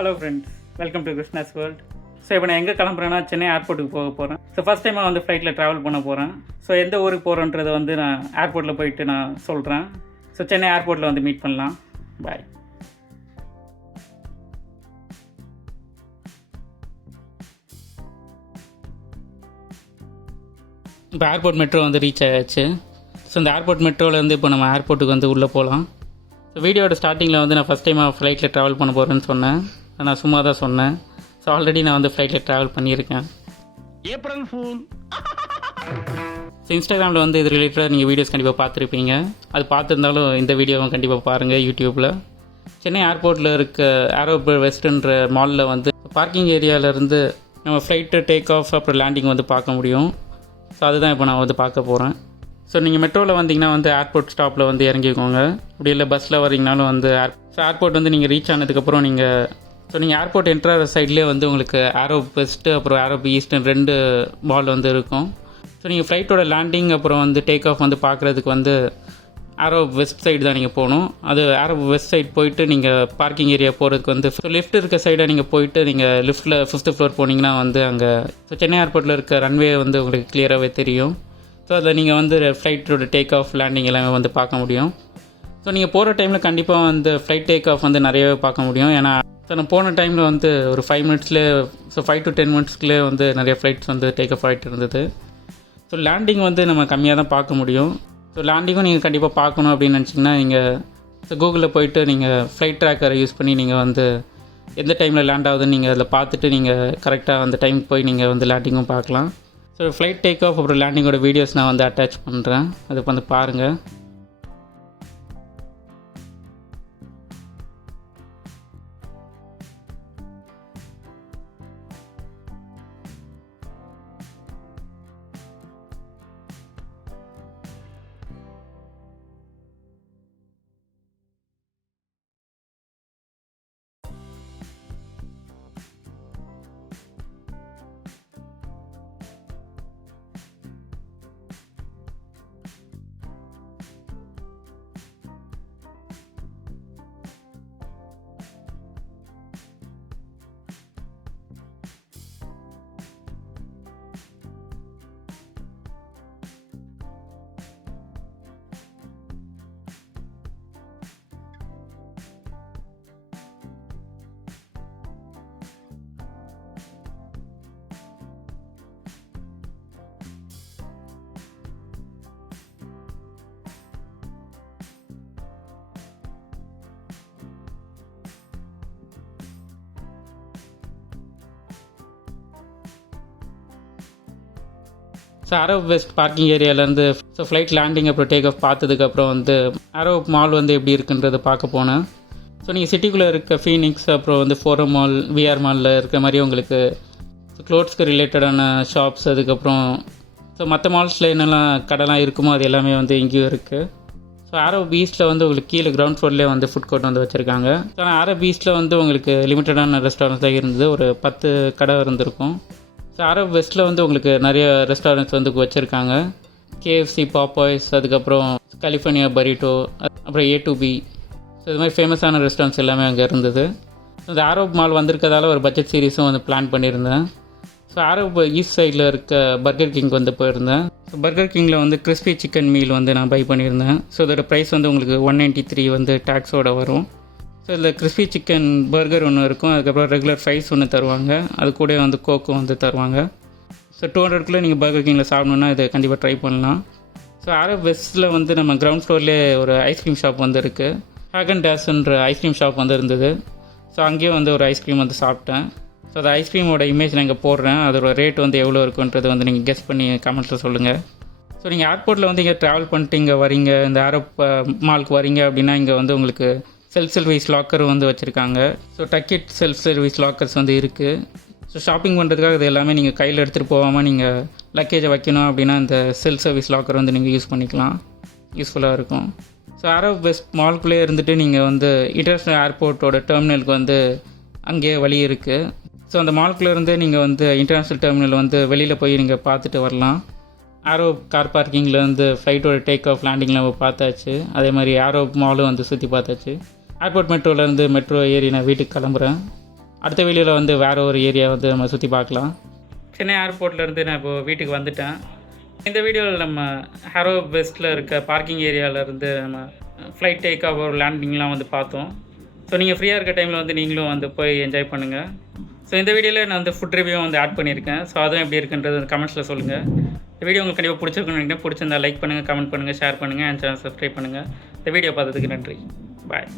Hello friends, welcome to Krishna's world. So இப்போ நான் எங்கே கிளம்புறேன்னா சென்னை ஏர்போர்ட்டுக்கு போக போகிறேன். ஸோ ஃபஸ்ட் டைமாக வந்து ஃப்ளைட்டில் ட்ராவல் பண்ண போகிறேன். ஸோ எந்த ஊருக்கு போகிறோன்றதை வந்து நான் ஏர்போர்ட்டில் போயிட்டு நான் சொல்கிறேன். ஸோ சென்னை ஏர்போர்ட்டில் வந்து மீட் பண்ணலாம். பாய். இப்போ ஏர்போர்ட் மெட்ரோ வந்து ரீச் ஆயாச்சு. ஸோ இந்த ஏர்போர்ட் மெட்ரோவில் வந்து இப்போ நம்ம ஏர்போர்ட்டுக்கு வந்து உள்ளே போகலாம். ஸோ வீடியோட ஸ்டார்டிங்கில் வந்து நான் ஃபஸ்ட் டைமாக ஃப்ளைட்டில் ட்ராவல் பண்ண போகிறேன்னு சொன்னேன். நான் சும்மா தான் சொன்னேன். ஸோ ஆல்ரெடி நான் வந்து ஃப்ளைட்டில் ட்ராவல் பண்ணியிருக்கேன். April fool. ஸோ இன்ஸ்டாகிராமில் வந்து இது ரிலேட்டடாக நீங்கள் வீடியோஸ் கண்டிப்பாக பார்த்துருப்பீங்க. அது பார்த்துருந்தாலும் இந்த வீடியோவும் கண்டிப்பாக பாருங்கள் யூடியூப்பில். சென்னை ஏர்போர்ட்டில் இருக்க ஏரோ வெஸ்ட்ன்ற மாலில் வந்து பார்க்கிங் ஏரியாவிலேருந்து நம்ம ஃப்ளைட்டு டேக் ஆஃப் அப்புறம் லேண்டிங் வந்து பார்க்க முடியும். ஸோ அதுதான் இப்போ நான் வந்து பார்க்க போகிறேன். ஸோ நீங்கள் மெட்ரோவில் வந்தீங்கன்னா வந்து ஏர்போர்ட் ஸ்டாப்பில் வந்து இறங்கிக்கோங்க. அப்படி இல்லை பஸ்ஸில் வரீங்கனாலும் வந்து ஏர்போர்ட் வந்து நீங்கள் ரீச் ஆனதுக்கப்புறம் நீங்கள் ஏர்போர்ட் என்ட்ராகிற சைட்லேயே வந்து உங்களுக்கு ஏரோ வெஸ்ட்டு அப்புறம் ஏரோ ஈஸ்ட்னு 2 மால் வந்து இருக்கும். ஸோ நீங்கள் ஃப்ளைட்டோட லேண்டிங் அப்புறம் வந்து டேக் ஆஃப் வந்து பார்க்குறதுக்கு வந்து ஏரோ வெஸ்ட் சைடு தான் நீங்கள் போகணும். அது ஏரோ வெஸ்ட் சைடு போயிட்டு நீங்கள் பார்க்கிங் ஏரியா போகிறதுக்கு வந்து லிஃப்ட் இருக்க சைடை நீங்கள் போயிட்டு நீங்கள் லிஃப்ட்டில் 5th ஃப்ளோர் போனீங்கன்னா வந்து அங்கே சென்னை ஏர்போர்ட்டில் இருக்க ரன்வே வந்து உங்களுக்கு கிளியராகவே தெரியும். ஸோ அதில் நீங்கள் வந்து ஃப்ளைட்டோட டேக் ஆஃப் லேண்டிங் எல்லாமே வந்து பார்க்க முடியும். ஸோ நீங்கள் போகிற டைமில் கண்டிப்பாக வந்து ஃப்ளைட் டேக் ஆஃப் வந்து நிறையவே பார்க்க முடியும். ஏன்னா ஸோ நான் போன டைமில் வந்து ஒரு 5 மினிட்ஸ்லேயே 5 to 10 மினிட்ஸ்க்குள்ளே வந்து நிறைய ஃப்ளைட்ஸ் வந்து டேக் ஆஃப் ஆகிட்டு இருந்தது. ஸோ லேண்டிங் வந்து நம்ம கம்மியாக தான் பார்க்க முடியும். ஸோ லேண்டிங்கும் நீங்கள் கண்டிப்பாக பார்க்கணும் அப்படின்னு நினச்சிங்கன்னா நீங்கள் கூகுளில் போயிட்டு நீங்கள் ஃப்ளைட் ட்ராக்கரை யூஸ் பண்ணி நீங்கள் வந்து எந்த டைமில் லேண்ட் ஆகுதுன்னு நீங்கள் அதில் பார்த்துட்டு நீங்கள் கரெக்டாக அந்த டைமுக்கு போய் நீங்கள் வந்து லேண்டிங்கும் பார்க்கலாம். ஸோ ஃப்ளைட் டேக் ஆஃப் அப்புறம் லேண்டிங்கோட வீடியோஸ் நான் வந்து அட்டாச் பண்ணுறேன். அதுக்கு வந்து பாருங்கள். ஸோ ஏரோ வெஸ்ட் பார்க்கிங் ஏரியாவிலேருந்து ஃப்ளைட் லேண்டிங் அப்புறம் டேக் ஆஃப் பார்த்ததுக்கப்புறம் வந்து ஏரோ மால் வந்து எப்படி இருக்குன்றதை பார்க்க போனேன். ஸோ நீங்கள் சிட்டிக்குள்ளே இருக்க ஃபீனிக்ஸ் அப்புறம் வந்து ஃபோரம் மால், விஆர் மாலில் இருக்கிற மாதிரி உங்களுக்கு க்ளோத்ஸ்க்கு ரிலேட்டடான ஷாப்ஸ், அதுக்கப்புறம் ஸோ மற்ற மால்ஸில் என்னெல்லாம் கடைலாம் இருக்குமோ அது எல்லாமே வந்து இங்கேயும் இருக்குது. ஸோ ஏரோ ஈஸ்ட்டில் வந்து உங்களுக்கு கீழே கிரவுண்ட் ஃப்ளோர்லேயே வந்து ஃபுட் கோர்ட் வந்து வச்சுருக்காங்க. ஸோ ஆனால் ஏரோ ஈஸ்ட்டில் வந்து உங்களுக்கு லிமிட்டடான ரெஸ்டாரண்ட்ஸ் தான் இருந்தது. ஒரு 10 கடை இருந்திருக்கும். ஸோ ஏரோ வெஸ்ட்டில் வந்து உங்களுக்கு நிறைய ரெஸ்டாரண்ட்ஸ் வந்து வச்சுருக்காங்க. கேஎஃப்சி, பாப்பாய்ஸ், அதுக்கப்புறம் கலிஃபோர்னியா பரிட்டோ, அப்புறம் A2B. ஸோ இது மாதிரி ஃபேமஸான ரெஸ்டாரண்ட்ஸ் எல்லாமே அங்கே இருந்தது. இந்த ஏரோ மால் வந்திருக்கிறதால ஒரு பட்ஜெட் சீரிஸும் வந்து பிளான் பண்ணியிருந்தேன். ஸோ ஏரோ ஈஸ்ட் சைடில் இருக்க பர்கர் கிங் வந்து போயிருந்தேன். ஸோ பர்கர் கிங்கில் வந்து கிறிஸ்பி சிக்கன் மீல் வந்து நான் பை பண்ணியிருந்தேன். ஸோ இதோட ப்ரைஸ் வந்து உங்களுக்கு 193 வந்து டேக்ஸோடு வரும். ஸோ இதில் கிறிஸ்பி சிக்கன் பர்கர் ஒன்று இருக்கும். அதுக்கப்புறம் ரெகுலர் ஃப்ரைஸ் ஒன்று தருவாங்க. அது கூட வந்து கோக்கும் வந்து தருவாங்க. ஸோ 200 நீங்கள் பர்கர் கிங்கில் சாப்பிட்ணுன்னா இதை கண்டிப்பாக ட்ரை பண்ணலாம். ஸோ ஏரோ வெஸ்ட்டில் வந்து நம்ம கிரவுண்ட் ஃப்ளோர்லேயே ஒரு ஐஸ்கிரீம் ஷாப் வந்து இருக்குது. ஹேகன் டேஸ்ன்ற ஐஸ்கிரீம் ஷாப் வந்து இருந்தது. ஸோ அங்கேயும் வந்து ஒரு ஐஸ்கிரீம் வந்து சாப்பிட்டேன். ஸோ அந்த ஐஸ்கிரீமோட இமேஜ் நான் இங்கே போடுறேன். அதோட ரேட் வந்து எவ்வளோ இருக்குன்றது வந்து நீங்கள் கெஸ் பண்ணி கமெண்ட்ஸில் சொல்லுங்கள். ஸோ நீங்கள் ஏர்போர்ட்டில் வந்து இங்கே ட்ராவல் பண்ணிட்டு இங்கே வரீங்க, இந்த ஏரோ மாலுக்கு வரீங்க அப்படின்னா இங்கே வந்து உங்களுக்கு செல்ஃப் சர்வீஸ் லாக்கர் வந்து வச்சுருக்காங்க. So Duckett self service lockers வந்து இருக்குது. ஸோ ஷாப்பிங் பண்ணுறதுக்காக இது எல்லாமே நீங்கள் கையில் எடுத்துகிட்டு போகாமல் நீங்கள் லக்கேஜை வைக்கணும் அப்படின்னா இந்த செல்ஃப் சர்வீஸ் லாக்கர் வந்து நீங்கள் யூஸ் பண்ணிக்கலாம். யூஸ்ஃபுல்லாக இருக்கும். ஸோ ஏரோ வெஸ்ட் மால்குள்ளேயே இருந்துட்டு நீங்கள் வந்து இன்டர்நேஷ்னல் ஏர்போர்ட்டோட டெர்மினலுக்கு வந்து அங்கேயே வழி இருக்குது. ஸோ அந்த மால்குள்ளே இருந்தே நீங்கள் வந்து இன்டர்நேஷ்னல் டெர்மினல் வந்து வெளியில் போய் நீங்கள் பார்த்துட்டு வரலாம். ஏரோ கார் பார்க்கிங்கில் வந்து ஃப்ளைட்டோட டேக் ஆஃப் லேண்டிங்கில் நம்ம பார்த்தாச்சு. அதே மாதிரி ஏரோ மாலும் வந்து சுற்றி பார்த்தாச்சு. ஏர்போர்ட் மெட்ரோலேருந்து மெட்ரோ ஏறி நான் வீட்டுக்கு கிளம்புறேன். அடுத்த வீடியோவில் வந்து வேறு ஒரு ஏரியா வந்து நம்ம சுற்றி பார்க்கலாம். சென்னை ஏர்போர்ட்லேருந்து நான் இப்போது வீட்டுக்கு வந்துட்டேன். இந்த வீடியோவில் நம்ம ஹாரோ வெஸ்ட்டில் இருக்க பார்க்கிங் ஏரியாவிலேருந்து நம்ம ஃப்ளைட் டேக் ஆஃப் ஒரு லேண்டிங்லாம் வந்து பார்த்தோம். ஸோ நீங்கள் ஃப்ரீயாக இருக்க டைமில் வந்து நீங்களும் வந்து போய் என்ஜாய் பண்ணுங்கள். ஸோ இந்த வீடியோவில் நான் வந்து ஃபுட் ரிவ்யூ வந்து ஆட் பண்ணியிருக்கேன். ஸோ அதுவும் எப்படி இருக்குன்றது கமெண்ட்ஸில் சொல்லுங்கள். இந்த வீடியோ உங்களுக்கு கண்டிப்பாக பிடிச்சிருக்குன்னு நினைக்கிறேன். பிடிச்சிருந்தா லைக் பண்ணுங்கள், கமெண்ட் பண்ணுங்கள், ஷேர் பண்ணுங்கள், என் சேனல் சப்ஸ்கிரைப் பண்ணுங்கள். இந்த வீடியோ பார்த்ததுக்கு நன்றி. பாய்.